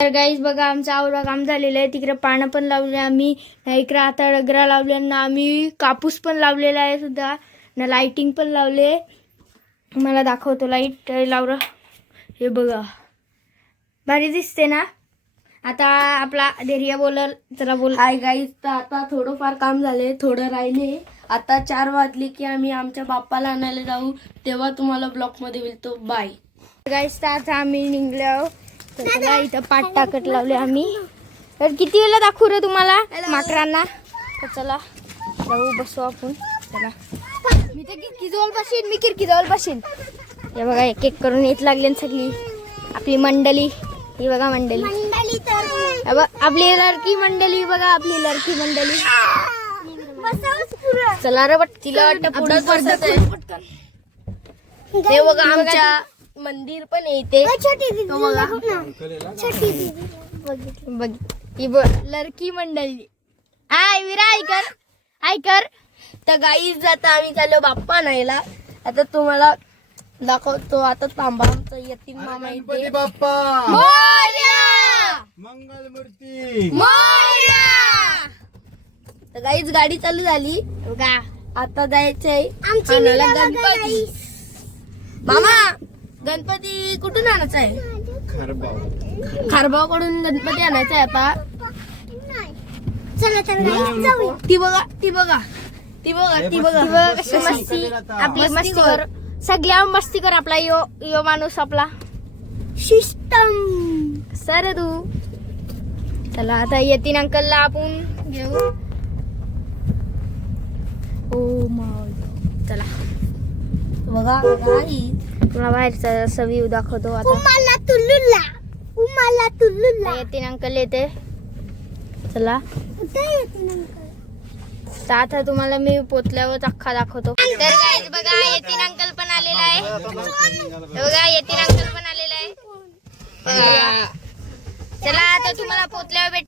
तर गाईज बघा आमचं आवडा काम झालेलं आहे. तिकडे पानं पण लावले आम्ही. इकडे आता डगरा लावल्यांना आम्ही कापूस पण लावलेला आहे सुद्धा. ना लाइटिंग पण लावले. मला दाखवतो लाइट लावलं हे बघा. भारी दिसते ना? आता आपला डेरिया बोलल चला बोल. हाय गाईज तर आता थोडंफार काम झाले थोडं राहिले. आता चार वाजले की आम्ही आमच्या बाप्पाला आणायला जाऊ. तेव्हा तुम्हाला ब्लॉकमध्ये मिळतो बाय गाईज तर आता आम्ही निघलो. तर इथं पाट टाकत लावले आम्ही. तर किती वेळेला दाखवू रे तुम्हाला? माकरांना तर चला जाऊ बसू आपण. चला. मी तर खिडकी जवळ बसीन मी खिडकी जवळ बसीन. हे बघा एक एक करून येत लागले सगळी. आपली मंडळी. ही बघा मंडळी. आपली लडकी मंडळी बघा आपली लडकी मंडळी. चला रे बट तिला वाटतं पुढं. हे बघा आमच्या मंदिर पण येते ही लडकी मंडळी. आय विरा ऐकर ऐकर तर गाईज आता आम्ही चाललो बाप्पा नाहीला आता तुम्हाला दाखवतो. आता थांबा. आमचं यतीम मामा इथे. बाप्पा. मोरया! मंगलमूर्ती मोरया! तर गाईज गाडी चालू झाली. बघा. आता जायचंय आणायला गणपती. मामा! गणपती कुठून आणायचा आहे? खरबाव. कडून गणपती आणायचा आहे आता. ती बघा ती बघा ती बघा. ती बघा ती बघ. कशी मस्ती आपली मस्ती कर. कर. सगळ्या मस्ती कर आपला यो यो माणूस आपला. सिस्टम सर तू चला आता यतीन अंकलला आपण घेऊ ओ माय चला. बघा गाईज तुला बाहेरचा असं व्ह्यू दाखवतो आता. उमाला तुल्लुला उमाला तुल्लुला यतीन अंकल येते? चला. तर आता तुम्हाला मी पोचल्यावर अख्खा दाखवतो. तर guys बघा यतीन अंकल पण आलेला आहे. बघा यतीन अंकल पण आलेला आहे. चला आता तुम्हाला पोचल्यावर भेट